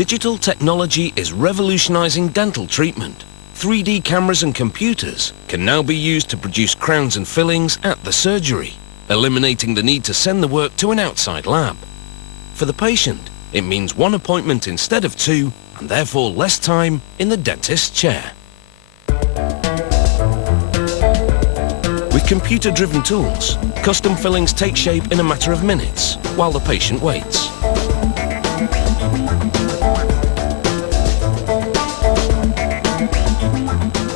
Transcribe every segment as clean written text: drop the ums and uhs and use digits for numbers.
Digital technology is revolutionizing dental treatment. 3D cameras and computers can now be used to produce crowns and fillings at the surgery, eliminating the need to send the work to an outside lab. For the patient, it means one appointment instead of two, and therefore less time in the dentist's chair. With computer-driven tools, custom fillings take shape in a matter of minutes while the patient waits.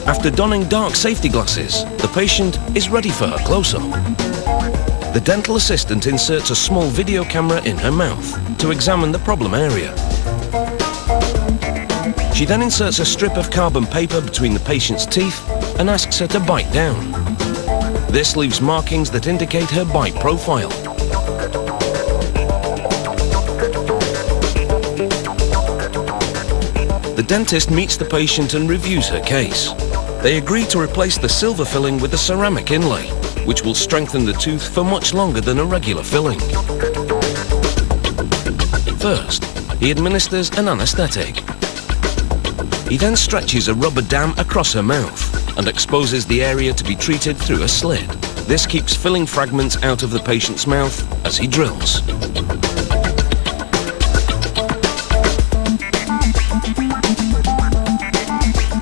After donning dark safety glasses, the patient is ready for her close-up. The dental assistant inserts a small video camera in her mouth to examine the problem area. She then inserts a strip of carbon paper between the patient's teeth and asks her to bite down. This leaves markings that indicate her bite profile. The dentist meets the patient and reviews her case. They agree to replace the silver filling with a ceramic inlay, which will strengthen the tooth for much longer than a regular filling. First, he administers an anesthetic. He then stretches a rubber dam across her mouth and exposes the area to be treated through a slit. This keeps filling fragments out of the patient's mouth as he drills.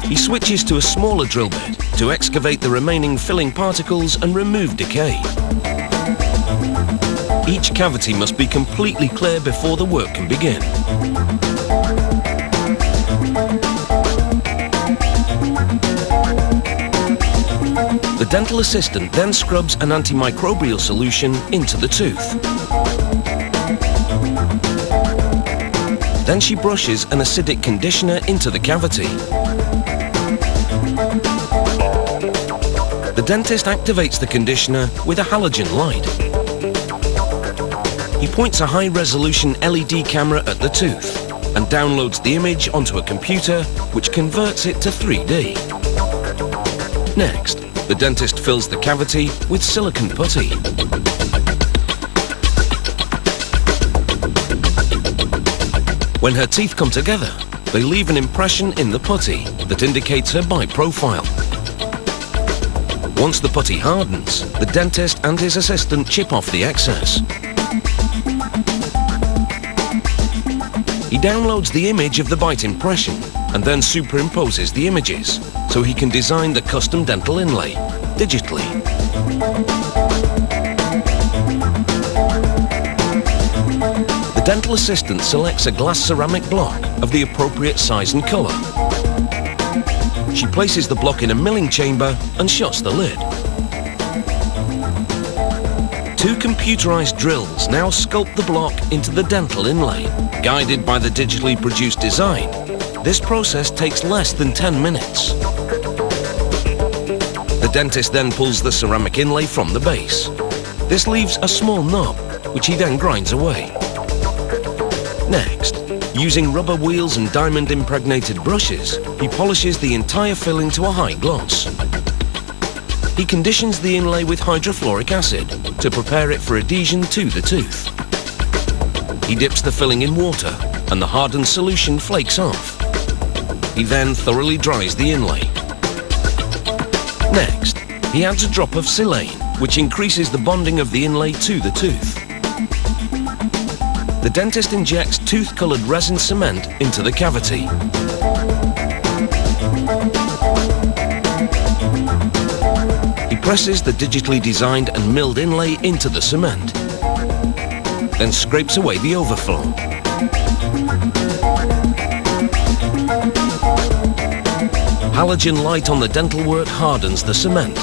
He switches to a smaller drill bit to excavate the remaining filling particles and remove decay. Each cavity must be completely clear before the work can begin. The dental assistant then scrubs an antimicrobial solution into the tooth. Then she brushes an acidic conditioner into the cavity. The dentist activates the conditioner with a halogen light. He points a high-resolution LED camera at the tooth and downloads the image onto a computer, which converts it to 3D. Next, the dentist fills the cavity with silicone putty. When her teeth come together, they leave an impression in the putty that indicates her bite profile. Once the putty hardens, the dentist and his assistant chip off the excess. He downloads the image of the bite impression and then superimposes the images, so he can design the custom dental inlay digitally. The dental assistant selects a glass ceramic block of the appropriate size and color. She places the block in a milling chamber and shuts the lid. Two computerized drills now sculpt the block into the dental inlay. Guided by the digitally produced design, this process takes less than 10 minutes. The dentist then pulls the ceramic inlay from the base. This leaves a small knob, which he then grinds away. Next, using rubber wheels and diamond-impregnated brushes, he polishes the entire filling to a high gloss. He conditions the inlay with hydrofluoric acid to prepare it for adhesion to the tooth. He dips the filling in water and the hardened solution flakes off. He then thoroughly dries the inlay. Next, he adds a drop of silane, which increases the bonding of the inlay to the tooth. The dentist injects tooth-colored resin cement into the cavity. He presses the digitally designed and milled inlay into the cement, then scrapes away the overflow. Halogen light on the dental work hardens the cement.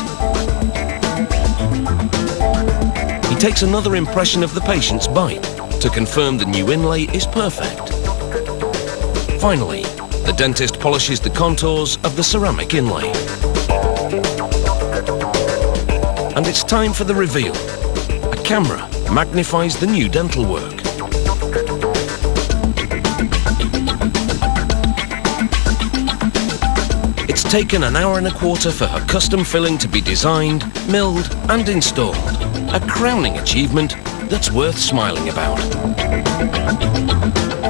He takes another impression of the patient's bite to confirm the new inlay is perfect. Finally, the dentist polishes the contours of the ceramic inlay. And it's time for the reveal. A camera magnifies the new dental work. It's taken an hour and a quarter for her custom filling to be designed, milled and installed. A crowning achievement that's worth smiling about.